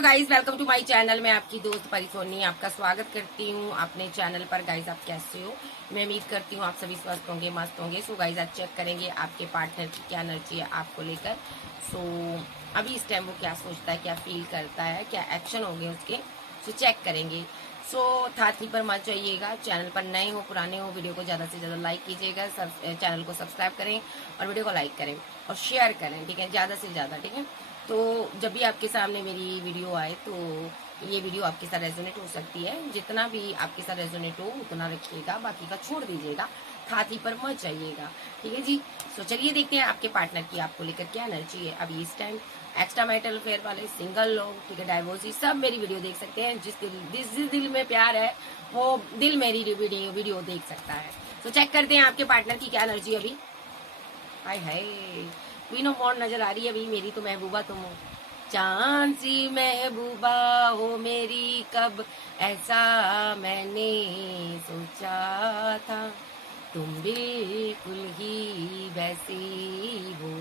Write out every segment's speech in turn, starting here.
Hello guys, welcome to my channel. मैं आपकी दोस्त परिसोनी आपका स्वागत करती हूँ अपने चैनल पर। गाइस, आप कैसे हो? मैं उम्मीद करती हूँ आप सभी स्वस्थ होंगे, मस्त होंगे। सो गाइस, आज चेक करेंगे आपके पार्टनर की क्या एनर्जी है आपको लेकर। सो अभी इस टाइम वो क्या सोचता है, क्या फील करता है, क्या एक्शन होंगे उसके, सो चेक करेंगे। सो थाथी पर मत जाइएगा। चैनल पर नए हो पुराने हो, वीडियो को ज़्यादा से ज़्यादा लाइक कीजिएगा, चैनल को सब्सक्राइब करें और वीडियो को लाइक करें और शेयर करें, ठीक है, ज़्यादा से ज़्यादा, ठीक है। तो जब भी आपके सामने मेरी वीडियो आए तो ये वीडियो आपके साथ रेजोनेट हो सकती है। जितना भी आपके साथ रेजोनेट हो उतना रखिएगा, बाकी का छोड़ दीजिएगा, हाथी पर मत जाइएगा, ठीक है जी। सो चलिए देखते हैं आपके पार्टनर की आपको लेकर क्या एनर्जी है अभी इस टाइम। एक्स्ट्रा मैरिटल अफेयर वाले, सिंगल लोग, ठीक है, डाइवोर्सी, सब मेरी वीडियो देख सकते हैं। जिस दिल में प्यार है वो दिल मेरी वीडियो देख सकता है। तो चेक करते हैं आपके पार्टनर की क्या एनर्जी अभी। हाय हाय, क्वीन ऑफ वॉन्ड नजर आ रही है अभी। मेरी तो महबूबा तुम हो, चांद सी महबूबा हो मेरी, कब ऐसा मैंने सोचा था, तुम बिल्कुल ही वैसी हो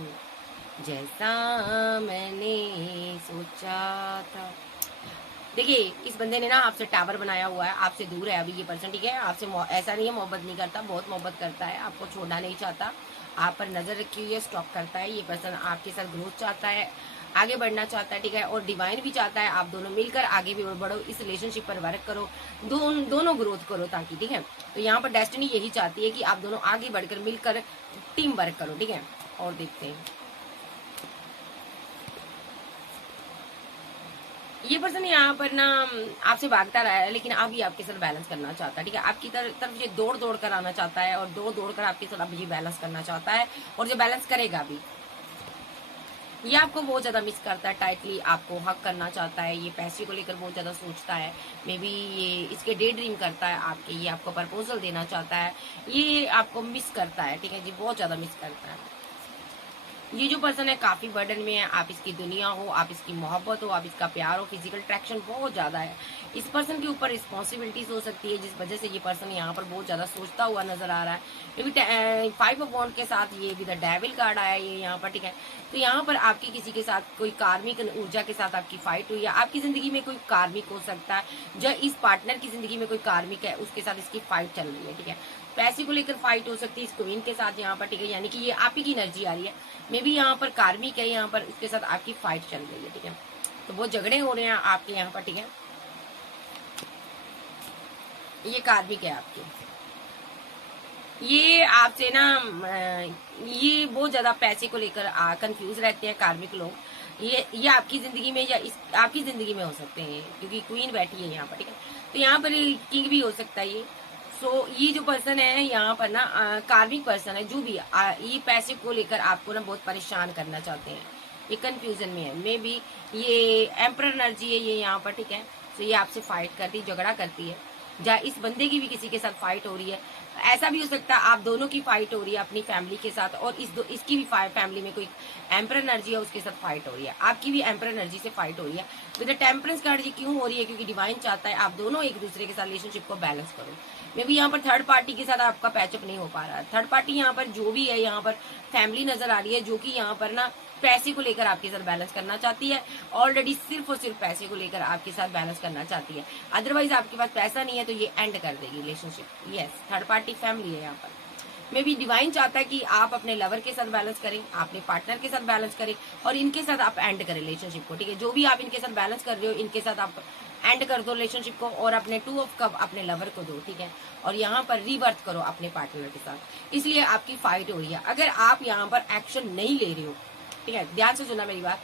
जैसा मैंने सोचा था। देखिए, इस बंदे ने ना आपसे टावर बनाया हुआ है, आपसे दूर है अभी ये पर्सन, ठीक है। आपसे ऐसा नहीं है मोहब्बत नहीं करता, बहुत मोहब्बत करता है, आपको छोड़ना नहीं चाहता, आप पर नजर रखी हुई है, स्टॉक करता है। ये पर्सन आपके साथ ग्रोथ चाहता है, आगे बढ़ना चाहता है, ठीक है, और डिवाइन भी चाहता है आप दोनों मिलकर आगे भी बढ़ो, इस रिलेशनशिप पर वर्क करो, दोनों ग्रोथ करो ताकि, ठीक है। तो यहाँ पर डेस्टिनी यही चाहती है कि आप दोनों आगे बढ़कर मिलकर टीम वर्क करो, ठीक है। और देखते हैं, ये पर्सन यहाँ पर ना आपसे भागता रहा है, लेकिन अब ये आपके साथ बैलेंस करना चाहता है, ठीक है। आपकी तरफ ये दौड़ दौड़ कर आना चाहता है और दौड़ कर आपके साथ अब ये बैलेंस करना चाहता है और जो बैलेंस करेगा भी। ये आपको बहुत ज्यादा मिस करता है, टाइटली आपको हक करना चाहता है, ये पैसे को लेकर बहुत ज्यादा सोचता है। मे बी ये इसके डे ड्रीम करता है आपके, ये आपको प्रपोजल देना चाहता है, ये आपको मिस करता है, ठीक है जी, बहुत ज्यादा मिस करता है। ये जो पर्सन है काफी बर्डन में है, आप इसकी दुनिया हो, आप इसकी मोहब्बत हो, आप इसका प्यार हो, फिजिकल अट्रैक्शन बहुत ज्यादा है। इस पर्सन के ऊपर रिस्पॉन्सिबिलिटीज हो सकती है, जिस वजह से ये पर्सन यहाँ पर बहुत ज्यादा सोचता हुआ नजर आ रहा है। क्योंकि 5 ऑफ वॉन्ड के साथ ये भी द डेविल कार्ड आया ये यहाँ पर, ठीक है। तो यहाँ पर आपकी किसी के साथ कोई कार्मिक ऊर्जा के साथ आपकी फाइट हुई है, आपकी जिंदगी में कोई कार्मिक हो सकता है। जो इस पार्टनर की जिंदगी में कोई कार्मिक है उसके साथ इसकी फाइट चल रही है, ठीक है। पैसे को लेकर फाइट हो सकती है इस क्वीन के साथ यहाँ पर, ठीक है, यानी कि ये आप ही की एनर्जी आ रही है। मे बी यहाँ पर कार्मिक है, यहाँ पर उसके साथ आपकी फाइट चल रही है, ठीक है। तो वो झगड़े हो रहे हैं आपके यहाँ पर, ठीक है। ये कार्मिक है आपके, ये आपसे ना ये बहुत ज्यादा पैसे को लेकर कंफ्यूज रहते हैं कार्मिक लोग। ये आपकी जिंदगी में या आपकी जिंदगी में हो सकते हैं, क्योंकि क्वीन बैठी है यहाँ पर, ठीक है। तो यहाँ पर किंग भी हो सकता है ये। सो ये जो पर्सन है यहाँ पर ना कार्मिक पर्सन है, जो भी ये पैसे को लेकर आपको ना बहुत परेशान करना चाहते हैं, ये कंफ्यूजन में है। मे बी ये एम्परर एनर्जी है ये यहाँ पर, ठीक है। तो ये आपसे फाइट करती, झगड़ा करती है, या इस बंदे की भी किसी के साथ फाइट हो रही है। ऐसा भी हो सकता है आप दोनों की फाइट हो रही है अपनी फैमिली के साथ, और इसकी भी फैमिली में कोई एम्पर एनर्जी है उसके साथ फाइट हो रही है, आपकी भी एम्पर एनर्जी से फाइट हो रही है। विद टेम्परेंस कार्ड ये क्यों हो रही है? क्योंकि डिवाइन चाहता है आप दोनों एक दूसरे के साथ रिलेशनशिप को बैलेंस करो। मे बी यहाँ पर थर्ड पार्टी के साथ आपका पैचअप नहीं हो पा रहा है। थर्ड पार्टी यहाँ पर जो भी है, यहाँ पर फैमिली नजर आ रही है, जो कि यहाँ पर ना पैसे को लेकर आपके साथ बैलेंस करना चाहती है। ऑलरेडी सिर्फ और सिर्फ पैसे को लेकर आपके साथ बैलेंस करना चाहती है। अदरवाइज आपके पास पैसा नहीं है तो ये एंड कर देगी relationship. Yes, third party family है यहाँ पर। मे बी डिवाइन चाहता है कि आप अपने लवर के साथ बैलेंस करें, अपने पार्टनर के साथ बैलेंस करें और इनके साथ आप एंड करें रिलेशनशिप को, ठीक है। जो भी आप इनके साथ बैलेंस कर रहे हो, इनके साथ आप एंड कर दो रिलेशनशिप को और अपने 2 ऑफ कप अपने लवर को दो, ठीक है। और यहाँ पर रीबर्थ करो अपने पार्टनर के साथ, इसलिए आपकी फाइट हो रही है। अगर आप यहाँ पर एक्शन नहीं ले रहे हो, ठीक है, ध्यान से सुना मेरी बात,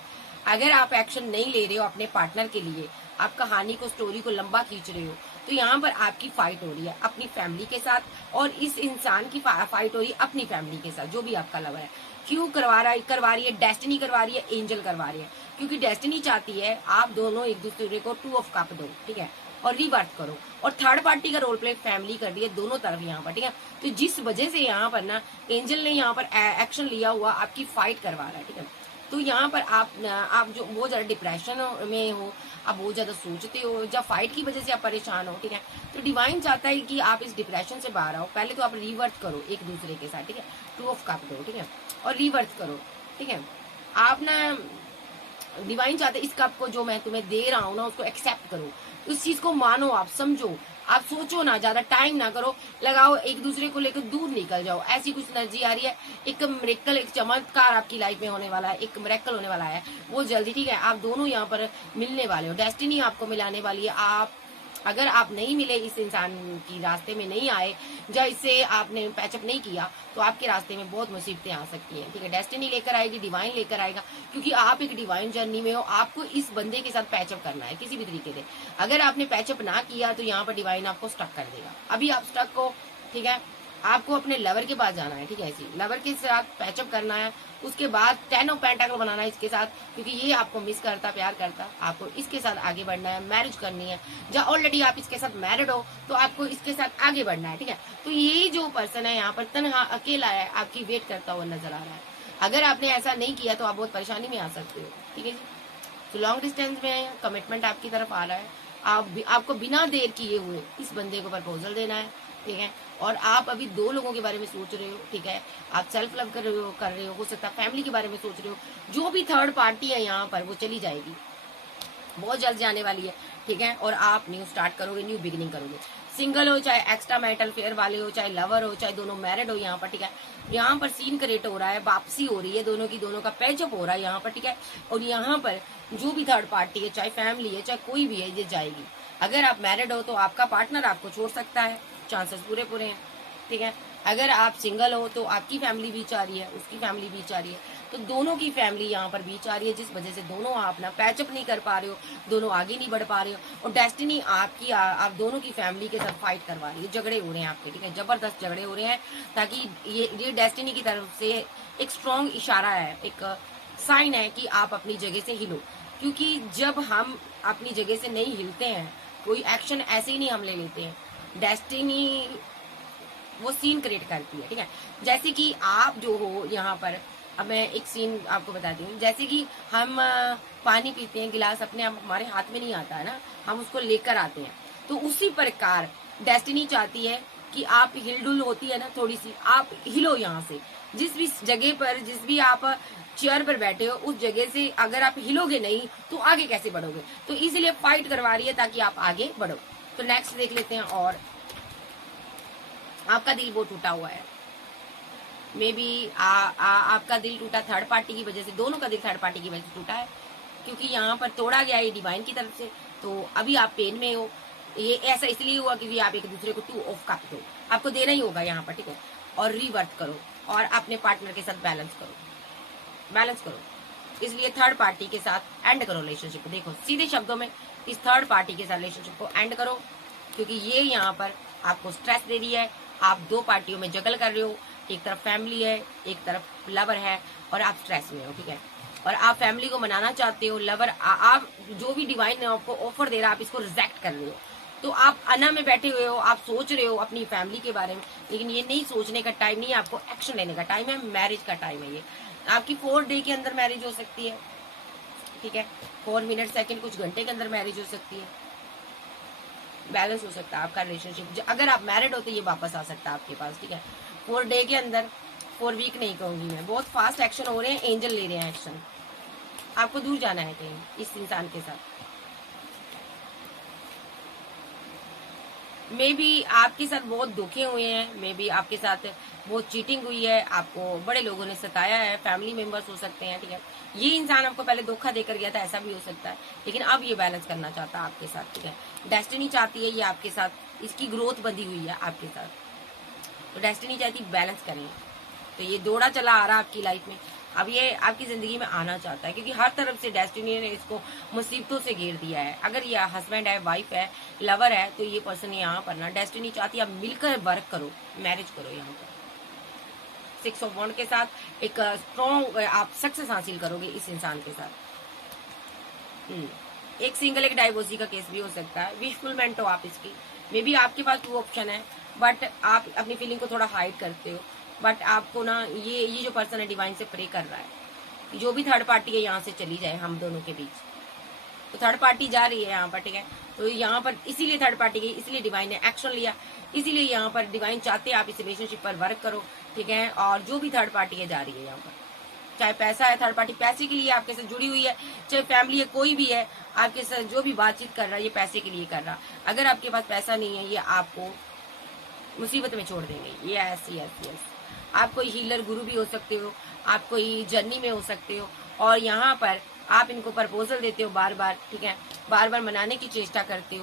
अगर आप एक्शन नहीं ले रहे हो अपने पार्टनर के लिए, आप कहानी को, स्टोरी को लंबा खींच रहे हो, तो यहाँ पर आपकी फाइट हो रही है अपनी फैमिली के साथ, और इस इंसान की फाइट हो रही है अपनी फैमिली के साथ, जो भी आपका लवर है। क्यों करवा रही है? डेस्टिनी करवा रही है, एंजल करवा रही है, क्योंकि डेस्टिनी चाहती है आप दोनों एक दूसरे को 2 ऑफ कप दो, ठीक है, और रीबर्थ करो। और थर्ड पार्टी का रोल प्ले फैमिली कर रही है दोनों तरफ यहाँ पर, ठीक है। तो जिस वजह से यहाँ पर ना एंजल ने यहाँ पर एक्शन लिया हुआ आपकी फाइट करवा रहा है, ठीक है। तो यहाँ पर आप जो बहुत ज्यादा डिप्रेशन में हो, आप बहुत ज्यादा सोचते हो, जब फाइट की वजह से आप परेशान हो, ठीक है। तो डिवाइन चाहता है कि आप इस डिप्रेशन से बाहर आओ। पहले तो आप रिवर्ट करो एक दूसरे के साथ, ठीक है, 2 ऑफ कप दो, ठीक है, और रिवर्ट करो, ठीक है। आप ना डिवाइन चाहते इस कप को जो मैं तुम्हें दे रहा हूँ ना उसको एक्सेप्ट करो, उस चीज को मानो, आप समझो, आप सोचो ना, ज्यादा टाइम ना करो, लगाओ, एक दूसरे को लेकर दूर निकल जाओ। ऐसी कुछ एनर्जी आ रही है, एक मिरेकल, एक चमत्कार आपकी लाइफ में होने वाला है, एक मिरेकल होने वाला है वो जल्दी, ठीक है। आप दोनों यहाँ पर मिलने वाले हो, डेस्टिनी आपको मिलाने वाली है। आप अगर आप नहीं मिले, इस इंसान की रास्ते में नहीं आए, या इससे आपने पैचअप नहीं किया, तो आपके रास्ते में बहुत मुसीबतें आ सकती हैं, ठीक है। डेस्टिनी लेकर आएगी, डिवाइन लेकर आएगा, क्योंकि आप एक डिवाइन जर्नी में हो। आपको इस बंदे के साथ पैचअप करना है किसी भी तरीके से। अगर आपने पैचअप ना किया तो यहाँ पर डिवाइन आपको स्टक कर देगा। अभी आप स्टक हो, ठीक है, आपको अपने लवर के पास जाना है, ठीक है, ऐसी लवर के साथ पैचअप करना है। उसके बाद 10 ऑफ पेंटाकल बनाना है इसके साथ, क्योंकि ये आपको मिस करता, प्यार करता, आपको इसके साथ आगे बढ़ना है, मैरिज करनी है। जब ऑलरेडी आप इसके साथ मैरिड हो तो आपको इसके साथ आगे बढ़ना है, ठीक है। तो ये जो पर्सन है यहाँ पर तन्हा अकेला है, आपकी वेट करता हुआ नजर आ रहा है। अगर आपने ऐसा नहीं किया तो आप बहुत परेशानी में आ सकते हो, ठीक है जी। तो लॉन्ग डिस्टेंस में कमिटमेंट आपकी तरफ आ रहा है। आपको बिना देर किए हुए इस बंदे को प्रपोजल देना है, ठीक है। और आप अभी 2 लोगों के बारे में सोच रहे हो, ठीक है। आप सेल्फ लव कर रहे हो सकता है फैमिली के बारे में सोच रहे हो। जो भी थर्ड पार्टी है यहाँ पर वो चली जाएगी, बहुत जल्द जाने वाली है, ठीक है। और आप न्यू स्टार्ट करोगे, न्यू बिगिनिंग करोगे। सिंगल हो, चाहे एक्स्ट्रा मैरिटल फेयर वाले हो, चाहे लवर हो, चाहे दोनों मैरिड हो, यहाँ पर, ठीक है। यहाँ पर सीन क्रिएट हो रहा है, वापसी हो रही है दोनों की, दोनों का पैचअप हो रहा है यहाँ पर, ठीक है। और यहाँ पर जो भी थर्ड पार्टी है, चाहे फैमिली है, चाहे कोई भी है, ये जाएगी। अगर आप मैरिड हो तो आपका पार्टनर आपको छोड़ सकता है, चांसेस पूरे हैं, ठीक है। अगर आप सिंगल हो तो आपकी फैमिली बीच आ रही है, उसकी फैमिली बीच आ रही है, तो दोनों की फैमिली यहाँ पर बीच आ रही है, जिस वजह से दोनों अपना पैचअप नहीं कर पा रहे हो, दोनों आगे नहीं बढ़ पा रहे हो। और डेस्टिनी आपकी आप दोनों की फैमिली के साथ फाइट करवा रही है, झगड़े हो रहे हैं आपके, ठीक है, जबरदस्त झगड़े हो रहे हैं, ताकि ये डेस्टिनी की तरफ से एक स्ट्रॉन्ग इशारा है, एक साइन है कि आप अपनी जगह से हिलो। क्योंकि जब हम अपनी जगह से नहीं हिलते हैं, कोई एक्शन ऐसे ही नहीं हम ले लेते हैं, डेस्टिनी वो सीन क्रिएट करती है, ठीक है। जैसे कि आप जो हो यहाँ पर, अब मैं एक सीन आपको बताती हूँ। जैसे कि हम पानी पीते हैं, गिलास अपने आप हमारे हाथ में नहीं आता है ना, हम उसको लेकर आते हैं। तो उसी प्रकार डेस्टिनी चाहती है कि आप हिलडुल होती है ना थोड़ी सी, आप हिलो यहाँ से। जिस भी जगह पर, जिस भी आप चेयर पर बैठे हो, उस जगह से अगर आप हिलोगे नहीं तो आगे कैसे बढ़ोगे। तो इसीलिए फाइट करवा रही है ताकि आप आगे बढ़ो। तो नेक्स्ट देख लेते हैं। और आपका दिल बहुत टूटा हुआ है, मे बी आपका दिल टूटा थर्ड पार्टी की वजह से, दोनों का दिल थर्ड पार्टी की वजह से टूटा है, क्योंकि यहाँ पर तोड़ा गया है डिवाइन की तरफ से। तो अभी आप पेन में हो, ये ऐसा इसलिए हुआ क्योंकि आप एक दूसरे को 2 ऑफ कप दो, आपको देना ही होगा यहाँ पर, ठीक है। और रिवर्थ करो और अपने पार्टनर के साथ बैलेंस करो। इसलिए थर्ड पार्टी के साथ एंड करो रिलेशनशिप को। देखो सीधे शब्दों में, इस थर्ड पार्टी के साथ रिलेशनशिप को एंड करो, क्योंकि ये यहाँ पर आपको स्ट्रेस दे रही है। आप 2 पार्टियों में जगल कर रहे हो, एक तरफ फैमिली है, एक तरफ लवर है, और आप स्ट्रेस में हो, ठीक है। और आप फैमिली को मनाना चाहते हो, लवर आप जो भी डिवाइन ने आपको ऑफर दे रहा है आप इसको रिजेक्ट कर रहे हो। तो आप अना में बैठे हुए हो, आप सोच रहे हो अपनी फैमिली के बारे में, लेकिन ये नहीं सोचने का टाइम नहीं है, आपको एक्शन लेने का टाइम है, मैरिज का टाइम है। ये आपकी 4 डे के अंदर मैरिज हो सकती है, ठीक है। 4 मिनट सेकंड कुछ घंटे के अंदर मैरिज हो सकती है, बैलेंस हो सकता है आपका रिलेशनशिप। अगर आप मैरिड हो तो ये वापस आ सकता है आपके पास, ठीक है। 4 डे के अंदर, 4 वीक नहीं कहूंगी मैं, बहुत फास्ट एक्शन हो रहे हैं, एंजल ले रहे हैं एक्शन। आपको दूर जाना है कहीं इस इंसान के साथ। मे बी आपके साथ बहुत धोखे हुए हैं, मे बी आपके साथ बहुत चीटिंग हुई है, आपको बड़े लोगों ने सताया है, फैमिली मेंबर्स हो सकते हैं, ठीक है। ये इंसान आपको पहले धोखा देकर गया था, ऐसा भी हो सकता है, लेकिन अब ये बैलेंस करना चाहता है आपके साथ, ठीक है। डेस्टिनी चाहती है ये आपके साथ, इसकी ग्रोथ बंधी हुई है आपके साथ, तो डेस्टिनी चाहती है बैलेंस करें। तो ये दौड़ा चला आ रहा है आपकी लाइफ में, अब ये आपकी जिंदगी में आना चाहता है, क्योंकि हर तरफ से डेस्टिनी ने इसको मुसीबतों से घेर दिया है। अगर ये हस्बैंड है, वाइफ है, लवर है, तो ये पर्सन यहाँ पर ना, डेस्टिनी चाहती है आप मिलकर वर्क करो, मैरिज करो। यहाँ पर 6 ऑफ वॉन्ड के साथ एक स्ट्रॉन्ग आप सक्सेस हासिल करोगे इस इंसान के साथ। एक सिंगल, एक डाइवोर्सी का केस भी हो सकता है। विशफुलमेंट हो आप इसकी, मे बी आपके पास 2 ऑप्शन है, बट आप अपनी फीलिंग को थोड़ा हाइड करते हो। बट आपको ना ये जो पर्सन है डिवाइन से प्रे कर रहा है, जो भी थर्ड पार्टी है यहाँ से चली जाए हम दोनों के बीच। तो थर्ड पार्टी जा रही है यहाँ पर, ठीक है। तो यहाँ पर इसीलिए थर्ड पार्टी गई, इसलिए डिवाइन ने एक्शन लिया, इसीलिए यहाँ पर डिवाइन चाहते हैं आप इस रिलेशनशिप पर वर्क करो, ठीक है। और जो भी थर्ड पार्टी है जा रही है यहाँ पर, चाहे पैसा है, थर्ड पार्टी पैसे के लिए आपके साथ जुड़ी हुई है, चाहे फैमिली है, कोई भी है आपके साथ जो भी बातचीत कर रहा है ये पैसे के लिए कर रहा। अगर आपके पास पैसा नहीं है ये आपको मुसीबत में छोड़ देंगे। Yes yes yes. आप कोई हीलर गुरु भी हो सकते हो, आप कोई जर्नी में हो सकते हो, और यहाँ पर आप इनको प्रपोजल देते हो बार बार, ठीक है, बार बार मनाने की चेष्टा करते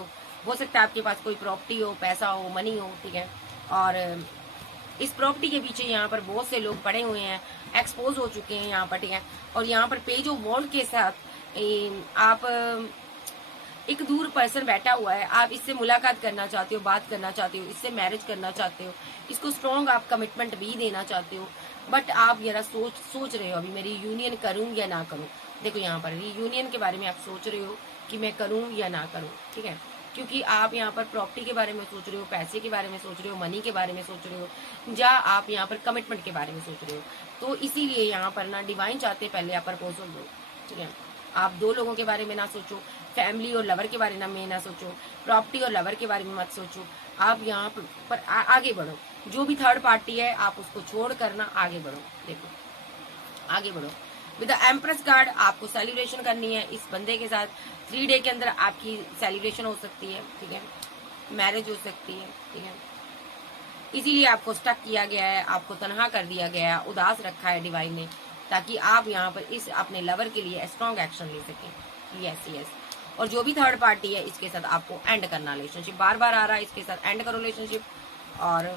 हो सकता है आपके पास कोई प्रॉपर्टी हो, पैसा हो, मनी हो, ठीक है, और इस प्रॉपर्टी के पीछे यहाँ पर बहुत से लोग पड़े हुए हैं, एक्सपोज हो चुके हैं यहाँ पर, ठीक है, और यहाँ पर पेज ऑफ वॉन्ड के साथ आप एक दूर पर्सन बैठा हुआ है, आप इससे मुलाकात करना चाहते हो, बात करना चाहते हो, इससे मैरिज करना चाहते हो, इसको स्ट्रॉन्ग आप कमिटमेंट भी देना चाहते हो, बट आप जरा सोच रहे हो अभी मेरी यूनियन करूं या ना करूं। देखो यहाँ पर यूनियन के बारे में आप सोच रहे हो कि मैं करूं या ना करूं, ठीक है, क्योंकि आप यहाँ पर प्रॉपर्टी के बारे में सोच रहे हो, पैसे के बारे में सोच रहे हो, मनी के बारे में सोच रहे हो, या आप यहाँ पर कमिटमेंट के बारे में सोच रहे हो। तो इसीलिए यहाँ पर ना डिवाइन चाहते पहले आप प्रपोजल दो, ठीक है, आप दो लोगों के बारे में ना सोचो, फैमिली और लवर के बारे में ना सोचो, प्रॉपर्टी और लवर के बारे में मत सोचो, आप यहाँ पर आगे बढ़ो। जो भी थर्ड पार्टी है आप उसको छोड़ करना आगे बढ़ो। देखो आगे बढ़ो विद द एम्प्रेस कार्ड। आपको सेलिब्रेशन करनी है इस बंदे के साथ, 3 डे के अंदर आपकी सेलिब्रेशन हो सकती है, ठीक है, मैरिज हो सकती है, ठीक है, इसीलिए आपको स्टक किया गया है, आपको तनहा कर दिया गया है, उदास रखा है डिवाइन ने, ताकि आप यहाँ पर इस अपने लवर के लिए स्ट्रॉन्ग एक्शन ले सकें। Yes yes. और जो भी थर्ड पार्टी है इसके साथ आपको एंड करना रिलेशनशिप, बार बार आ रहा है इसके साथ एंड करो रिलेशनशिप, और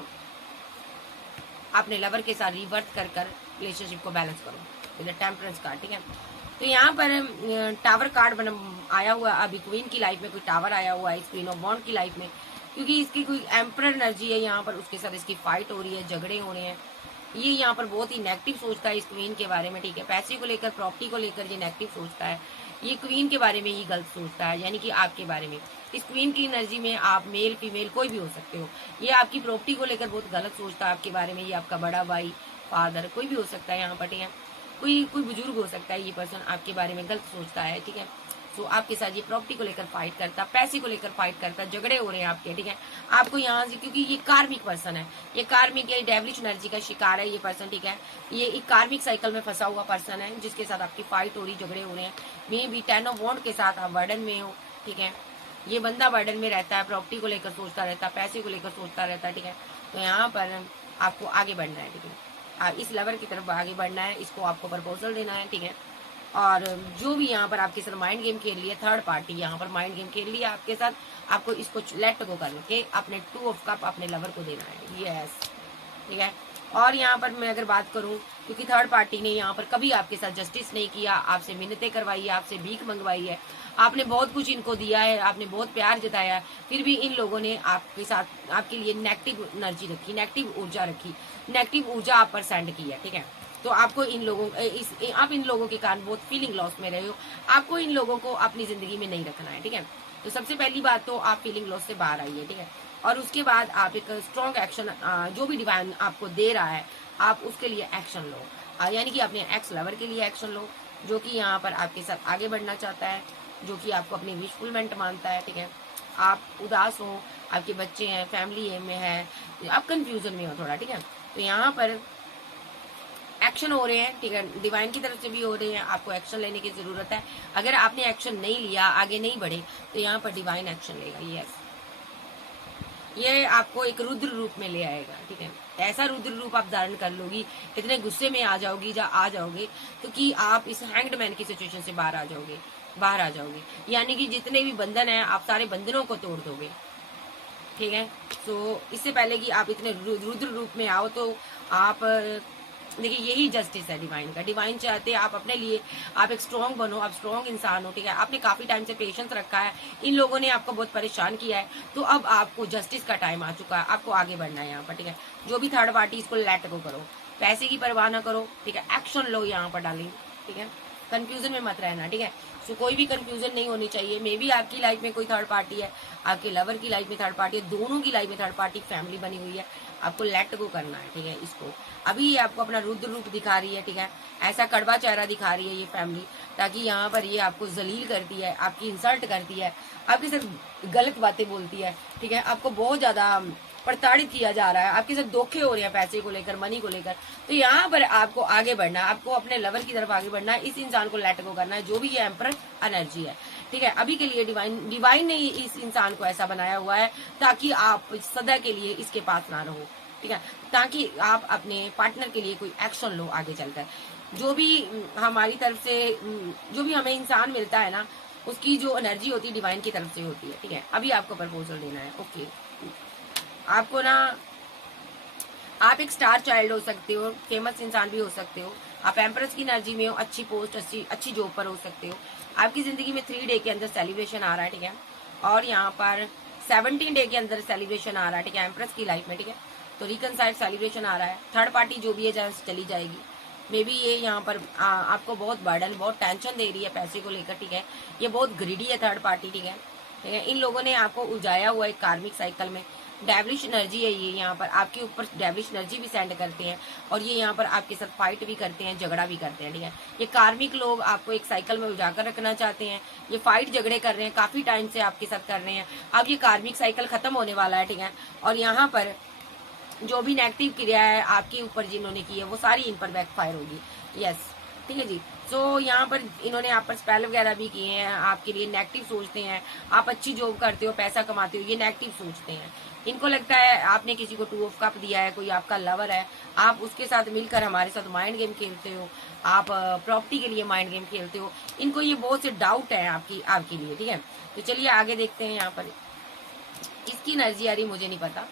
अपने लवर के साथ रिवर्ट कर रिलेशनशिप को बैलेंस करो विद टेम्परेंस कार्ड, ठीक है। तो यहाँ पर टावर कार्ड आया हुआ, अभी क्वीन की लाइफ में कोई टावर आया हुआ है इस क्वीन ऑफ वॉन्ड की लाइफ में, क्योंकि इसकी कोई एम्परर एनर्जी है यहाँ पर, उसके साथ इसकी फाइट हो रही है, झगड़े हो रहे हैं, ये यहाँ पर बहुत ही नेगेटिव सोचता है इस क्वीन के बारे में, ठीक है, पैसे को लेकर, प्रॉपर्टी को लेकर ये नेगेटिव सोचता है, ये क्वीन के बारे में ही गलत सोचता है, यानी कि आपके बारे में। इस क्वीन की एनर्जी में आप मेल फीमेल कोई भी हो सकते हो, ये आपकी प्रॉपर्टी को लेकर बहुत गलत सोचता है आपके बारे में, ये आपका बड़ा भाई, फादर, कोई भी हो सकता है यहाँ पर, ठीक है, कोई बुजुर्ग हो सकता है, ये पर्सन आपके बारे में गलत सोचता है, ठीक है। तो आपके साथ ये प्रॉपर्टी को लेकर फाइट करता, पैसे को लेकर फाइट करता, झगड़े हो रहे हैं आपके, ठीक है, आपको यहाँ से, क्योंकि ये कार्मिक पर्सन है, ये कार्मिक या डेविलिश एनर्जी का शिकार है ये पर्सन, ठीक है, ये एक कार्मिक साइकिल में फंसा हुआ पर्सन है जिसके साथ आपकी फाइट हो रही, झगड़े हो रहे हैं। मे बी 10 ऑफ वॉन्ड के साथ आप बर्डन में हो, ठीक है, ये बंदा बर्डन में रहता है, प्रॉपर्टी को लेकर सोचता रहता है, पैसे को लेकर सोचता रहता है, ठीक है। तो यहाँ पर आपको आगे बढ़ना है, ठीक है, इस लेवल की तरफ आगे बढ़ना है, इसको आपको प्रपोजल देना है, ठीक है। और जो भी यहाँ पर आपके साथ माइंड गेम खेल रही है थर्ड पार्टी, यहाँ पर माइंड गेम खेल रही है आपके साथ, आपको इसको लेट गो करके अपने 2 ऑफ कप अपने लवर को देना है। यस, ठीक है। और यहाँ पर मैं अगर बात करूँ, क्योंकि थर्ड पार्टी ने यहाँ पर कभी आपके साथ जस्टिस नहीं किया, आपसे मिन्नतें करवाई है, आपसे भीख मंगवाई है, आपने बहुत कुछ इनको दिया है, आपने बहुत प्यार जताया, फिर भी इन लोगों ने आपके साथ आपके लिए नेगेटिव एनर्जी रखी, नेगेटिव ऊर्जा रखी, नेगेटिव ऊर्जा आप पर सेंड की है, ठीक है। तो आपको इन लोगों आप इन लोगों के कारण बहुत फीलिंग लॉस में रहे हो, आपको इन लोगों को अपनी जिंदगी में नहीं रखना है, ठीक है। तो सबसे पहली बात तो आप फीलिंग लॉस से बाहर आइए, ठीक है, और उसके बाद आप एक स्ट्रॉन्ग एक्शन, जो भी डिवाइन आपको दे रहा है आप उसके लिए एक्शन लो, यानी कि अपने एक्स लवर के लिए एक्शन लो, जो कि यहाँ पर आपके साथ आगे बढ़ना चाहता है, जो कि आपको अपनी विशफुलमेंट मानता है, ठीक है। आप उदास हो, आपके बच्चे हैं, फैमिली में है, आप कंफ्यूजन में हो थोड़ा, ठीक है। तो यहाँ पर एक्शन हो रहे हैं, ठीक है, डिवाइन की तरफ से भी हो रहे हैं, आपको एक्शन लेने की जरूरत है। अगर आपने एक्शन नहीं लिया, आगे नहीं बढ़े, तो यहाँ पर डिवाइन एक्शन लेगा। यस, ये आपको एक रुद्र रूप में ले आएगा, ठीक है, ऐसा रुद्र रूप आप धारण कर लोगी, इतने गुस्से में आ जाओगी आ जाओगे तो कि आप इस हैंग्ड मैन की सिचुएशन से बाहर आ जाओगे, यानी कि जितने भी बंधन है आप सारे बंधनों को तोड़ दोगे, ठीक है। तो इससे पहले कि आप इतने रुद्र रूप में आओ, तो आप देखिए यही जस्टिस है डिवाइन का। डिवाइन चाहते हैं आप अपने लिए आप एक स्ट्रॉन्ग बनो, आप स्ट्रॉन्ग इंसान हो, ठीक है। आपने काफी टाइम से पेशेंस रखा है, इन लोगों ने आपको बहुत परेशान किया है, तो अब आपको जस्टिस का टाइम आ चुका है, आपको आगे बढ़ना है यहाँ पर, ठीक है। जो भी थर्ड पार्टी, इसको लेट गो करो, पैसे की परवाह ना करो, ठीक है, एक्शन लो यहाँ पर डालें, ठीक है, कंफ्यूजन में मत रहना, ठीक है। सो कोई भी कंफ्यूजन नहीं होनी चाहिए। मे बी आपकी लाइफ में कोई थर्ड पार्टी है, आपके लवर की लाइफ में थर्ड पार्टी है, दोनों की लाइफ में थर्ड पार्टी फैमिली बनी हुई है, आपको लेट गो करना है, ठीक है। इसको अभी ये आपको अपना रुद्र रूप दिखा रही है, ठीक है, ऐसा कड़वा चेहरा दिखा रही है ये फैमिली, ताकि यहाँ पर ये आपको जलील करती है, आपकी इंसल्ट करती है, आपके साथ गलत बातें बोलती है, ठीक है, आपको बहुत ज्यादा प्रताड़ित किया जा रहा है, आपके साथ धोखे हो रहे हैं पैसे को लेकर, मनी को लेकर, तो यहाँ पर आपको आगे बढ़ना, आपको अपने लवर की तरफ आगे बढ़ना है, इस इंसान को लेट गो करना है, जो भी ये एम्परर एनर्जी है, ठीक है। अभी के लिए डिवाइन ने इस इंसान को ऐसा बनाया हुआ है ताकि आप सदा के लिए इसके पास ना रहो, ठीक है, ताकि आप अपने पार्टनर के लिए कोई एक्शन लो आगे चलकर। जो भी हमारी तरफ से जो भी हमें इंसान मिलता है ना, उसकी जो एनर्जी होती है डिवाइन की तरफ से होती है, ठीक है। अभी आपको प्रपोजल देना है, ओके। आपको ना, आप एक स्टार चाइल्ड हो सकते हो, फेमस इंसान भी हो सकते हो, आप एम्प्रेस की एनर्जी में हो, अच्छी पोस्ट, अच्छी जॉब पर हो सकते हो। आपकी जिंदगी में 3 डे के अंदर सेलिब्रेशन आ रहा है, ठीक है, और यहाँ पर 17 डे के अंदर सेलिब्रेशन आ रहा है, ठीक है, एम्प्रेस की लाइफ में, ठीक है। तो रिकनसाइड सेलिब्रेशन आ रहा है, थर्ड पार्टी जो भी है चली जाएगी। मे बी ये यहाँ पर आपको बहुत बर्डन, बहुत टेंशन दे रही है पैसे को लेकर, ठीक है, ये बहुत ग्रीडी है थर्ड पार्टी, ठीक है, ठीक है। इन लोगों ने आपको उलझाया हुआ है कार्मिक साइकिल में, डेविलिश एनर्जी है ये, यहाँ पर आपके ऊपर डेविलिश एनर्जी भी सेंड करते हैं, और ये यहाँ पर आपके साथ फाइट भी करते हैं, झगड़ा भी करते हैं, ठीक है। ये कार्मिक लोग आपको एक साइकिल में उलझा कर रखना चाहते हैं, ये फाइट झगड़े कर रहे हैं, काफी टाइम से आपके साथ कर रहे हैं। अब ये कार्मिक साइकिल खत्म होने वाला है, ठीक है, और यहाँ पर जो भी नेगेटिव क्रिया है आपके ऊपर जिन्होंने की है वो सारी इन पर बैकफायर होगी, यस, ठीक है जी। सो यहाँ पर इन्होंने आप पर स्पेल वगैरह भी किए हैं, आपके लिए नेगेटिव सोचते हैं, आप अच्छी जॉब करते हो, पैसा कमाते हो, ये नेगेटिव सोचते हैं। इनको लगता है आपने किसी को 2 ऑफ कप दिया है, कोई आपका लवर है, आप उसके साथ मिलकर हमारे साथ माइंड गेम खेलते हो, आप प्रॉपर्टी के लिए माइंड गेम खेलते हो। इनको ये बहुत से डाउट है आपके लिए, ठीक है। तो चलिए आगे देखते हैं। यहाँ पर इसकी एनर्जी आ रही मुझे नहीं पता,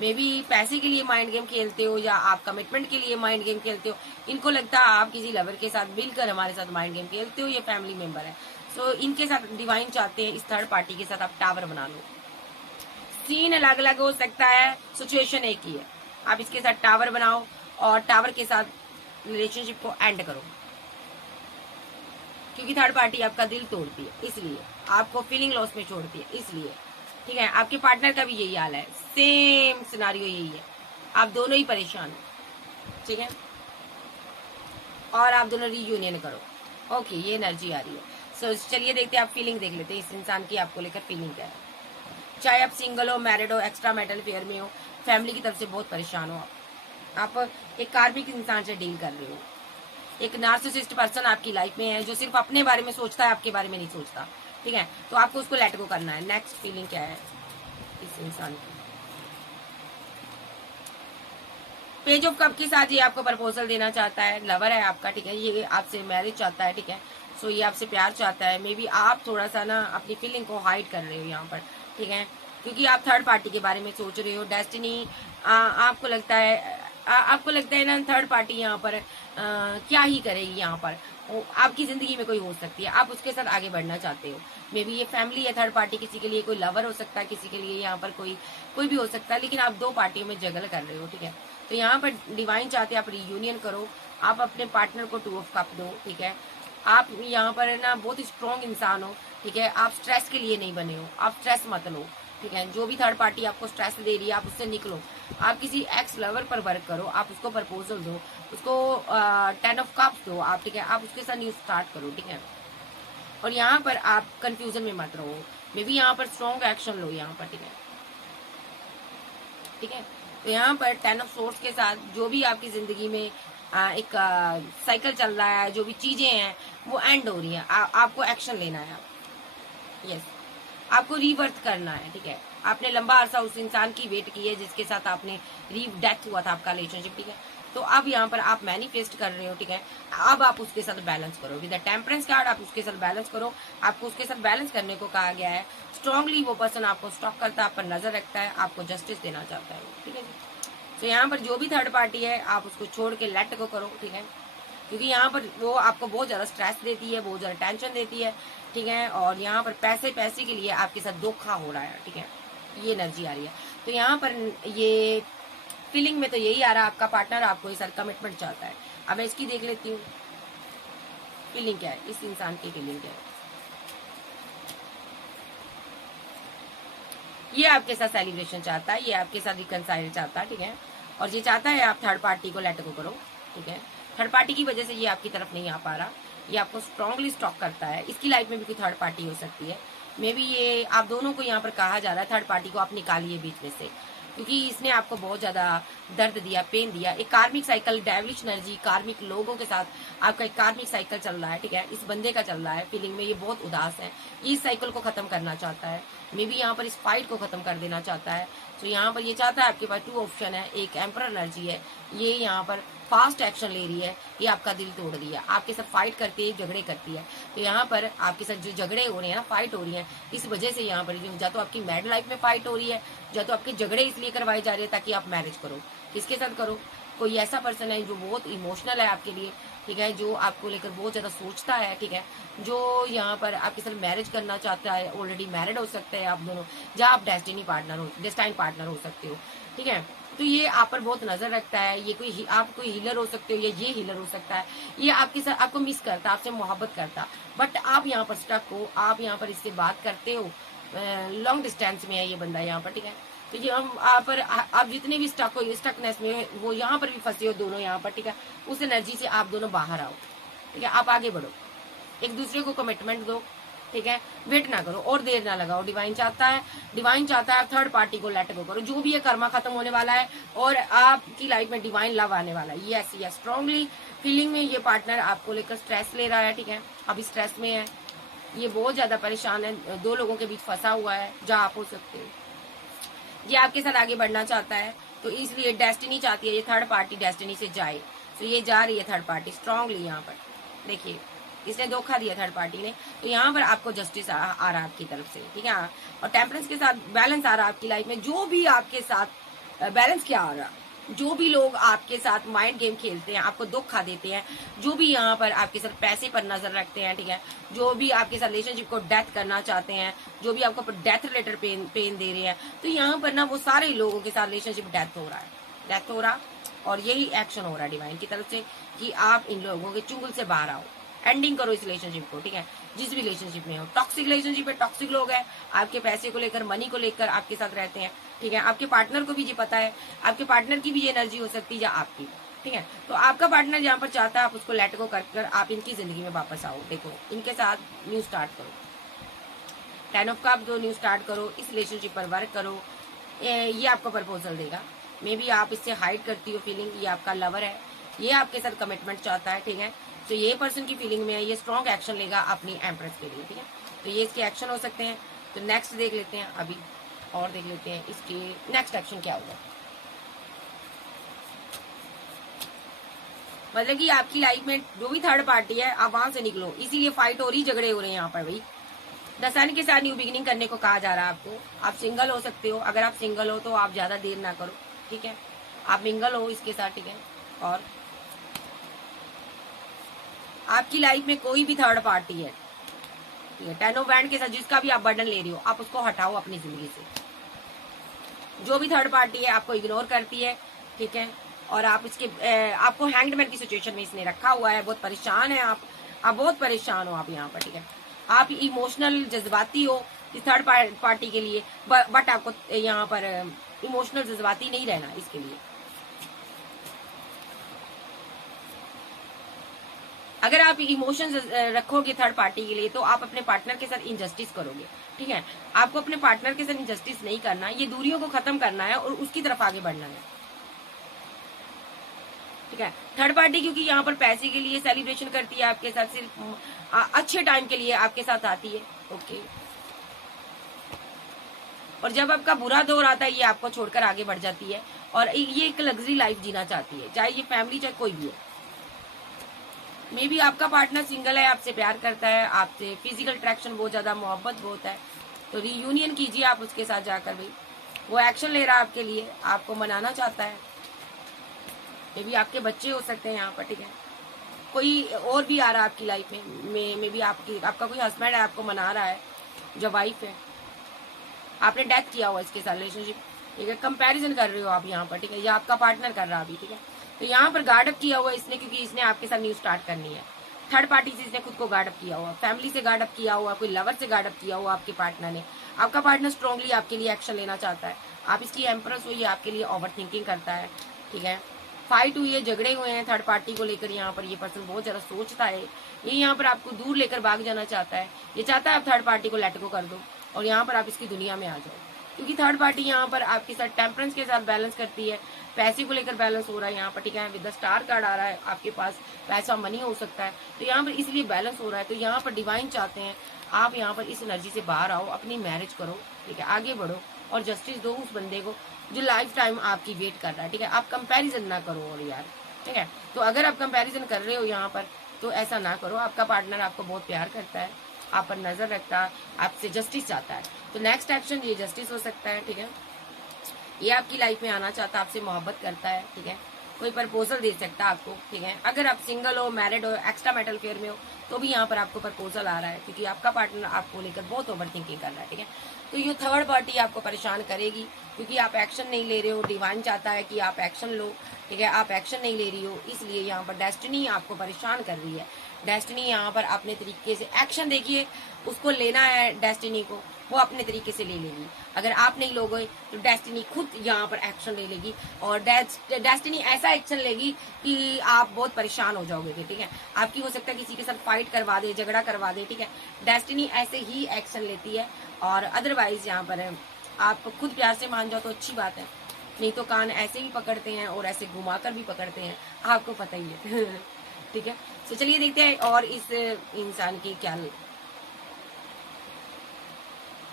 मे बी पैसे के लिए माइंड गेम खेलते हो या आप कमिटमेंट के लिए माइंड गेम खेलते हो। इनको लगता है आप किसी लवर के साथ मिलकर हमारे साथ माइंड गेम खेलते हो, ये फैमिली मेंबर है। सो इनके साथ डिवाइन चाहते हैं इस थर्ड पार्टी के साथ आप टावर बना लो। सीन अलग अलग हो सकता है, सिचुएशन एक ही है। आप इसके साथ टावर बनाओ और टावर के साथ रिलेशनशिप को एंड करो, क्योंकि थर्ड पार्टी आपका दिल तोड़ती है, इसलिए आपको फीलिंग लॉस में छोड़ती है, इसलिए, ठीक है। आपके पार्टनर का भी यही हाल है, सेम सिनारियो यही है, आप दोनों ही परेशान हो, ठीक है, और आप दोनों रीयूनियन करो। ओके, ये एनर्जी आ रही है। सो चलिए देखते हैं, आप फीलिंग देख लेते हैं इस इंसान की आपको लेकर फीलिंग क्या है। चाहे आप सिंगल हो, मैरिड हो, एक्स्ट्रा मैरिटल अफेयर में हो, फैमिली की तरफ से बहुत परेशान हो, आप एक कार्मिक इंसान से डील कर रहे हो, एक नार्सिसिस्ट पर्सन आपकी लाइफ में है जो सिर्फ अपने बारे में सोचता है, आपके बारे में नहीं सोचता, ठीक है। तो आपको उसको लेट गो करना है। नेक्स्ट फीलिंग क्या है इस इंसान की? पेज ऑफ कप के साथ ये आपको प्रपोजल देना चाहता है, लवर है आपका, ठीक है, ये आपसे मैरिज चाहता है, ठीक है। सो ये आपसे प्यार चाहता है। मे बी आप थोड़ा सा ना अपनी फीलिंग को हाइड कर रहे हो यहाँ पर, ठीक है, क्योंकि आप थर्ड पार्टी के बारे में सोच रहे हो। डेस्टिनी आपको लगता है ना थर्ड पार्टी यहाँ पर क्या ही करेगी, यहाँ पर आपकी जिंदगी में कोई हो सकती है, आप उसके साथ आगे बढ़ना चाहते हो। मे बी ये फैमिली है थर्ड पार्टी, किसी के लिए कोई लवर हो सकता है, किसी के लिए यहाँ पर कोई भी हो सकता है, लेकिन आप 2 पार्टियों में जगल कर रहे हो, ठीक है। तो यहाँ पर डिवाइन चाहते हैं आप रीयूनियन करो, आप अपने पार्टनर को 2 ऑफ कप दो, ठीक है। आप यहाँ पर है ना बहुत स्ट्रॉन्ग इंसान हो, ठीक है, आप स्ट्रेस के लिए नहीं बने हो, आप स्ट्रेस मत लो, ठीक है। जो भी थर्ड पार्टी आपको स्ट्रेस दे रही है आप उससे निकलो, आप किसी एक्स लवर पर वर्क करो, आप उसको प्रपोजल दो, उसको 10 ऑफ कप्स दो आप, ठीक है, आप उसके साथ न्यू स्टार्ट करो, ठीक है। और यहाँ पर आप कंफ्यूजन में मत रहो, मे बी यहाँ पर स्ट्रॉन्ग एक्शन लो यहाँ पर, ठीक है, ठीक है। तो यहाँ पर 10 ऑफ सोर्स के साथ जो भी आपकी जिंदगी में एक साइकिल चल रहा है, जो भी चीजें हैं वो एंड हो रही है, आपको एक्शन लेना है, यस, आपको रीबर्थ करना है, ठीक है। आपने लंबा अरसा उस इंसान की वेट की है जिसके साथ आपने डेथ हुआ था आपका रिलेशनशिप, ठीक है। तो अब यहाँ पर आप मैनिफेस्ट कर रहे हो, ठीक है। अब आप उसके साथ बैलेंस करो विद द टेम्परेंस कार्ड, आप उसके साथ बैलेंस करो। आपको उसके साथ बैलेंस करने को कहा गया है। स्ट्रांगली वो पर्सन आपको स्टॉक करता है, आप पर नजर रखता है, आपको जस्टिस देना चाहता है, ठीक है जी। तो यहाँ पर जो भी थर्ड पार्टी है आप उसको छोड़ के लेट को करो, ठीक है, क्योंकि यहाँ पर वो आपको बहुत ज्यादा स्ट्रेस देती है, बहुत ज्यादा टेंशन देती है, ठीक है। और यहाँ पर पैसे के लिए आपके साथ धोखा हो रहा है, ठीक है, ये एनर्जी आ रही है। तो यहाँ पर ये फीलिंग में तो यही आ रहा है, आपका पार्टनर आपको इस कमिटमेंट चाहता है। अब मैं इसकी देख लेती हूँ फीलिंग क्या है, इस इंसान की फीलिंग क्या है। ये आपके साथ सेलिब्रेशन चाहता है, ये आपके साथ रिकनसाइल चाहता है, ठीक है, और ये चाहता है आप थर्ड पार्टी को लेट गो करो, ठीक है। थर्ड पार्टी की वजह से ये आपकी तरफ नहीं आ पा रहा, ये आपको स्ट्रांगली स्टॉक करता है। इसकी लाइफ में भी कोई थर्ड पार्टी हो सकती है, मे बी ये आप दोनों को यहाँ पर कहा जा रहा है थर्ड पार्टी को आप निकालिए बीच में से। क्योंकि इसने आपको बहुत ज्यादा दर्द दिया, पेन दिया। एक कार्मिक साइकिल, डेविलिश एनर्जी, कार्मिक लोगों के साथ आपका एक कार्मिक साइकिल चल रहा है, ठीक है। इस बंदे का चल रहा है फीलिंग में, ये बहुत उदास है, ये इस साइकिल को खत्म करना चाहता है, मे बी यहाँ पर इस फाइट को खत्म कर देना चाहता है। तो यहाँ पर ये चाहता है, आपके पास 2 ऑप्शन है, एक एम्परर एनर्जी है, ये यहाँ पर फास्ट एक्शन ले रही है, ये आपका दिल तोड़ रही है, आपके साथ फाइट करती है, झगड़े करती है। तो यहाँ पर आपके साथ जो झगड़े हो रहे हैं ना, फाइट हो रही है, इस वजह से यहाँ पर जो या तो आपकी मैरिड लाइफ में फाइट हो रही है, या तो आपके झगड़े इसलिए करवाए जा रहे हैं ताकि आप मैरिज करो। किसके साथ करो? कोई ऐसा पर्सन है जो बहुत इमोशनल है आपके लिए, ठीक है, जो आपको लेकर बहुत ज्यादा सोचता है, ठीक है, जो यहाँ पर आपके साथ मैरिज करना चाहता है, ऑलरेडी मैरिड हो सकते हैं आप दोनों, जहाँ आप डेस्टिनी पार्टनर हो सकते हो, ठीक है। तो ये आप पर बहुत नजर रखता है, ये आप कोई हीलर हो सकते हो, या ये हीलर हो सकता है, ये आपके साथ आपको मिस करता, आपसे मोहब्बत करता, बट आप यहाँ पर स्टक हो, आप यहाँ पर इससे बात करते हो, लॉन्ग डिस्टेंस में है ये बंदा यहाँ पर, ठीक है। तो ये हम पर आप जितने भी स्टक हो, स्टकनेस में वो यहाँ पर भी फंसे हो दोनों यहाँ पर, ठीक है, उस एनर्जी से आप दोनों बाहर आओ, ठीक है, आप आगे बढ़ो, एक दूसरे को कमिटमेंट दो, ठीक है, वेट ना करो और देर ना लगाओ। डिवाइन चाहता है थर्ड पार्टी को लेट गो करो, जो भी ये कर्मा खत्म होने वाला है और आपकी लाइफ में डिवाइन लव आने वाला है। यस यस, स्ट्रांगली फीलिंग में ये पार्टनर आपको लेकर स्ट्रेस ले रहा है, ठीक है, अभी स्ट्रेस में है, ये बहुत ज्यादा परेशान है, 2 लोगों के बीच फंसा हुआ है, जहाँ आप हो सकते हो, ये आपके साथ आगे बढ़ना चाहता है, तो इसलिए डेस्टिनी चाहती है ये थर्ड पार्टी डेस्टिनी से जाए, तो ये जा रही है थर्ड पार्टी स्ट्रांगली। यहाँ पर देखिए इसने धोखा दिया थर्ड पार्टी ने, तो यहाँ पर आपको जस्टिस आ रहा है आपकी तरफ से, ठीक है, और टेम्परेंस के साथ बैलेंस आ रहा है आपकी लाइफ में। जो भी आपके साथ बैलेंस क्या आ रहा, जो भी लोग आपके साथ माइंड गेम खेलते हैं, आपको धोखा देते हैं, जो भी यहाँ पर आपके साथ पैसे पर नजर रखते हैं, ठीक है, जो भी आपके साथ रिलेशनशिप को डेथ करना चाहते हैं, जो भी आपको डेथ रिलेटेड पेन दे रहे हैं, तो यहाँ पर ना वो सारे लोगों के साथ रिलेशनशिप डेथ हो रहा, और यही एक्शन हो रहा है डिवाइन की तरफ से कि आप इन लोगों के चुंगल से बाहर आओ, एंडिंग करो इस रिलेशनशिप को, ठीक है, जिस भी रिलेशनशिप में हो। टॉक्सिक रिलेशनशिप है, टॉक्सिक लोग हैं, आपके पैसे को लेकर, मनी को लेकर आपके साथ रहते हैं, ठीक है, आपके पार्टनर को भी ये पता है, आपके पार्टनर की भी ये एनर्जी हो सकती है या आपकी, ठीक है। तो आपका पार्टनर यहाँ पर चाहता है आप उसको लेट गो कर आप इनकी जिंदगी में वापस आओ, देखो इनके साथ न्यू स्टार्ट करो, 10 ऑफ कप दो, न्यू स्टार्ट करो, इस रिलेशनशिप पर वर्क करो, ये आपको प्रपोजल देगा। मे बी आप इससे हाइड करती हो फीलिंग, ये आपका लवर है, ये आपके साथ कमिटमेंट चाहता है, ठीक है, तो ये पर्सन की फीलिंग में है, ये स्ट्रॉन्ग एक्शन लेगा अपनी एम्प्रेस के लिए, ठीक है, तो ये इसके एक्शन हो सकते हैं। तो नेक्स्ट देख लेते हैं अभी, और देख लेते हैं इसके नेक्स्ट एक्शन क्या होगा। मतलब कि आपकी लाइफ में जो भी थर्ड पार्टी है, आप वहां से निकलो, इसीलिए फाइट हो रही, झगड़े हो रहे हैं यहाँ पर भाई। दसानी के साथ न्यू बिगिनिंग करने को कहा जा रहा है आपको। आप सिंगल हो सकते हो, अगर आप सिंगल हो तो आप ज्यादा देर ना करो, ठीक है, आप मिंगल हो इसके साथ, ठीक है, और आपकी लाइफ में कोई भी थर्ड पार्टी है, ठीक है, 10 ऑफ वैंड के साथ जिसका भी आप बर्डन ले रही हो, आप उसको हटाओ अपनी जिंदगी से। जो भी थर्ड पार्टी है आपको इग्नोर करती है, ठीक है, और आप इसके आपको हैंगडमैन की सिचुएशन में इसने रखा हुआ है, बहुत परेशान है आप बहुत परेशान हो आप यहाँ पर, ठीक है, आप इमोशनल जज्बाती हो इस थर्ड पार्टी के लिए, बट आपको यहाँ पर इमोशनल जज्बाती नहीं रहना इसके लिए। अगर आप इमोशंस रखोगे थर्ड पार्टी के लिए तो आप अपने पार्टनर के साथ इनजस्टिस करोगे, ठीक है, आपको अपने पार्टनर के साथ इनजस्टिस नहीं करना, ये दूरियों को खत्म करना है और उसकी तरफ आगे बढ़ना है, ठीक है। थर्ड पार्टी क्योंकि यहाँ पर पैसे के लिए सेलिब्रेशन करती है आपके साथ, सिर्फ अच्छे टाइम के लिए आपके साथ आती है, ओके, और जब आपका बुरा दौर आता है ये आपको छोड़कर आगे बढ़ जाती है, और ये एक लग्जरी लाइफ जीना चाहती है, चाहे ये फैमिली चाहे कोई भी हो। मे बी आपका पार्टनर सिंगल है, आपसे प्यार करता है, आपसे फिजिकल अट्रैक्शन बहुत ज्यादा, मोहब्बत बहुत है, तो रीयूनियन कीजिए आप उसके साथ जाकर भाई, वो एक्शन ले रहा है आपके लिए, आपको मनाना चाहता है। मे बी आपके बच्चे हो सकते हैं यहाँ पर, ठीक है, कोई और भी आ रहा है आपकी लाइफ में, मे बी आपका कोई हस्बैंड है आपको मना रहा है, जो वाइफ है, आपने डेथ किया हुआ इसके साथ रिलेशनशिप, ठीक है, कंपैरिजन कर रहे हो आप यहाँ पर, ठीक है, या आपका पार्टनर कर रहा अभी, ठीक है, तो यहाँ पर गार्ड अप किया हुआ इसने, क्योंकि इसने आपके साथ न्यू स्टार्ट करनी है। थर्ड पार्टी से इसने खुद को गार्ड अप किया हुआ, फैमिली से गार्ड अप किया हुआ, कोई लवर से गार्ड अप किया हुआ आपके पार्टनर ने। आपका पार्टनर स्ट्रांगली आपके लिए एक्शन लेना चाहता है, आप इसकी एम्प्रेस हो, ये आपके लिए ओवर थिंकिंग करता है, ठीक है, फाइट हुई है, झगड़े हुए हैं थर्ड पार्टी को लेकर, यहाँ पर ये पर्सन बहुत ज्यादा सोचता है, ये यहाँ पर आपको दूर लेकर भाग जाना चाहता है, ये चाहता है आप थर्ड पार्टी को लेट गो कर दो और यहाँ पर आप इसकी दुनिया में आ जाओ, क्योंकि थर्ड पार्टी यहाँ पर आपके साथ टेम्परेंस के साथ बैलेंस करती है, पैसे को लेकर बैलेंस हो रहा है यहाँ पर, ठीक है। विद द स्टार कार्ड आ रहा है, आपके पास पैसा मनी हो सकता है, तो यहाँ पर इसलिए बैलेंस हो रहा है। तो यहाँ पर डिवाइन चाहते हैं आप यहाँ पर इस एनर्जी से बाहर आओ, अपनी मैरिज करो, ठीक है, आगे बढ़ो और जस्टिस दो उस बंदे को जो लाइफ टाइम आपकी वेट कर रहा है, ठीक है। आप कंपैरिजन ना करो और यार, ठीक है। तो अगर आप कंपैरिजन कर रहे हो यहाँ पर तो ऐसा ना करो। आपका पार्टनर आपको बहुत प्यार करता है, आप पर नजर रखता है, आपसे जस्टिस चाहता है। तो नेक्स्ट एक्शन ये जस्टिस हो सकता है, ठीक है। ये आपकी लाइफ में आना चाहता है, आपसे मोहब्बत करता है, ठीक है। कोई प्रपोजल दे सकता है आपको, ठीक है। अगर आप सिंगल हो, मैरिड हो, एक्स्ट्रा मैरिटल अफेयर में हो तो भी यहाँ पर आपको प्रपोजल आ रहा है, क्योंकि आपका पार्टनर आपको लेकर बहुत ओवर थिंकिंग कर रहा है, ठीक है। तो ये थर्ड पार्टी आपको परेशान करेगी क्योंकि आप एक्शन नहीं ले रहे हो। डिवाइन चाहता है कि आप एक्शन लो, ठीक है। आप एक्शन नहीं ले रही हो, इसलिए यहाँ पर डेस्टिनी आपको परेशान कर रही है। डेस्टिनी यहाँ पर अपने तरीके से एक्शन, देखिए उसको लेना है डेस्टिनी को, वो अपने तरीके से ले लेगी। अगर आप नहीं लोगे तो डेस्टिनी खुद यहाँ पर एक्शन ले लेगी और डेस्टिनी ऐसा एक्शन लेगी कि आप बहुत परेशान हो जाओगे, ठीक है। आपकी हो सकता है किसी के साथ फाइट करवा दे, झगड़ा करवा दे, ठीक है। डेस्टिनी ऐसे ही एक्शन लेती है और अदरवाइज यहाँ पर आप खुद प्यार से मान जाओ तो अच्छी बात है, नहीं तो कान ऐसे ही पकड़ते हैं और ऐसे घुमाकर भी पकड़ते हैं, आपको पता ही है। ठीक है। तो चलिए देखते हैं और इस इंसान की क्या।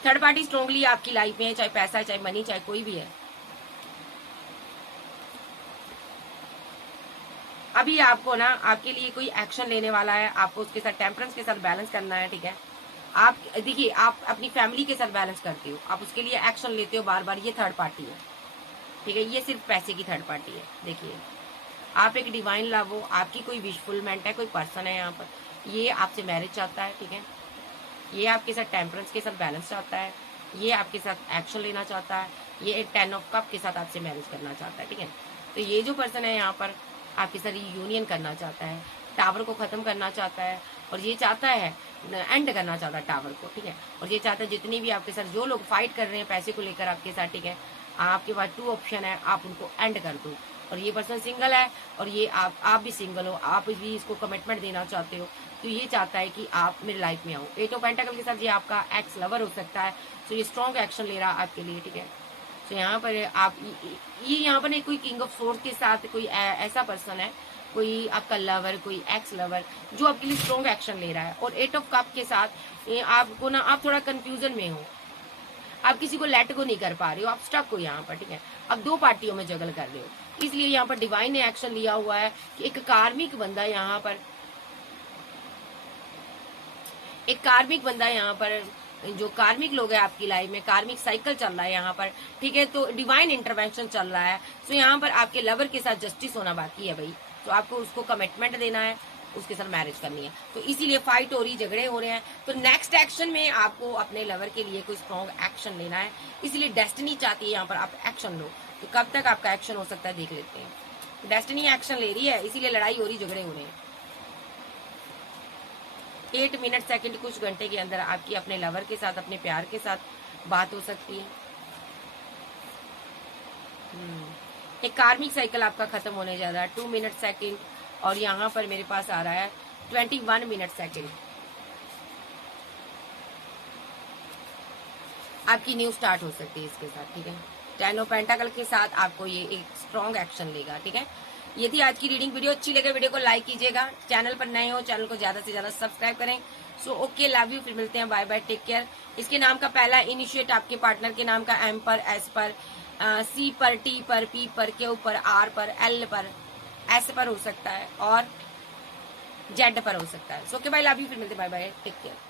थर्ड पार्टी स्ट्रांगली आपकी लाइफ में है, चाहे पैसा है, चाहे मनी, चाहे कोई भी है। अभी आपको ना आपके लिए कोई एक्शन लेने वाला है, आपको उसके साथ टेम्परेंस के साथ बैलेंस करना है, ठीक है। आप देखिए, आप अपनी फैमिली के साथ बैलेंस करते हो, आप उसके लिए एक्शन लेते हो बार बार, ये थर्ड पार्टी है, ठीक है। ये सिर्फ पैसे की थर्ड पार्टी है। देखिए, आप एक डिवाइन लव हो, आपकी कोई विशफुलमेंट है, कोई पर्सन है यहाँ पर, ये आपसे मैरिज चाहता है, ठीक है। ये आपके साथ टेम्परेंस के साथ बैलेंस चाहता है, ये आपके साथ एक्शन लेना चाहता है, ये एक 10 ऑफ कप के साथ आपसे मैरिज करना चाहता है, ठीक है। तो ये जो पर्सन है यहाँ पर आपके साथ यूनियन करना चाहता है, टावर को खत्म करना चाहता है और ये चाहता है एंड करना चाहता है टावर को, ठीक है। और ये चाहता है जितनी भी आपके साथ जो लोग फाइट कर रहे हैं पैसे को लेकर आपके साथ, ठीक है, आपके पास 2 ऑप्शन है, आप उनको एंड कर दो। और ये पर्सन सिंगल है और ये आप भी सिंगल हो, आप भी इसको कमिटमेंट देना चाहते हो, तो ये चाहता है कि आप मेरी लाइफ में आओ। 8 ऑफ पेंटाकल के साथ ये आपका एक्स लवर हो सकता है, तो ये स्ट्रॉन्ग एक्शन ले रहा है आपके लिए, ठीक है। तो यहाँ पर आप ये यहाँ पर नहीं, कोई किंग ऑफ सोर्स के साथ कोई ऐसा पर्सन है, कोई आपका लवर, कोई एक्स लवर जो आपके लिए स्ट्रॉन्ग एक्शन ले रहा है। और 8 ऑफ कप के साथ आपको ना, आप थोड़ा कंफ्यूजन में हो, आप किसी को लेट को नहीं कर पा रहे हो, आप स्टक हो यहाँ पर, ठीक है। अब 2 पार्टियों में जगल कर रहे हो, इसलिए यहाँ पर डिवाइन ने एक्शन लिया हुआ है कि एक कार्मिक बंदा यहाँ पर, एक कार्मिक बंदा यहाँ पर, जो कार्मिक लोग है आपकी लाइफ में, कार्मिक साइकिल चल रहा है यहाँ पर, ठीक है। तो डिवाइन इंटरवेंशन चल रहा है। तो यहाँ पर आपके लवर के साथ जस्टिस होना बाकी है भाई, तो आपको उसको कमिटमेंट देना है, उसके साथ मैरिज करनी है, तो इसीलिए फाइट हो रही, झगड़े हो रहे हैं। तो नेक्स्ट एक्शन में आपको अपने लवर के लिए कोई स्ट्रॉन्ग एक्शन लेना है, इसलिए डेस्टिनी चाहती है यहाँ पर आप एक्शन लो। तो कब तक आपका एक्शन हो सकता है देख लेते हैं। डेस्टिनी एक्शन ले रही है, इसीलिए लड़ाई हो रही, झगड़े हो रहे हैं। 8 मिनट सेकंड कुछ घंटे के अंदर आपकी अपने लवर के साथ, अपने प्यार के साथ बात हो सकती है। एक कार्मिक साइकिल आपका खत्म होने जा रहा है 2 मिनट सेकंड, और यहाँ पर मेरे पास आ रहा है 21 मिनट सेकंड। आपकी न्यू स्टार्ट हो सकती है इसके साथ, ठीक है। 10 ऑफ पेंटाकल के साथ आपको ये एक स्ट्रॉन्ग एक्शन लेगा, ठीक है। ये थी आज की रीडिंग। वीडियो अच्छी लगे वीडियो को लाइक कीजिएगा, चैनल पर नए हो चैनल को ज्यादा से ज्यादा सब्सक्राइब करें। सो ओके, लव यू, फिर मिलते हैं, बाय बाय, टेक केयर। इसके नाम का पहला इनिशिएट आपके पार्टनर के नाम का एम पर, एस पर, सी पर, टी पर, पी पर, क्यू पर, आर पर, एल पर, एस पर हो सकता है और जेड पर हो सकता है। So okay bye, love you, फिर मिलते हैं, बाय बाय, टेक केयर।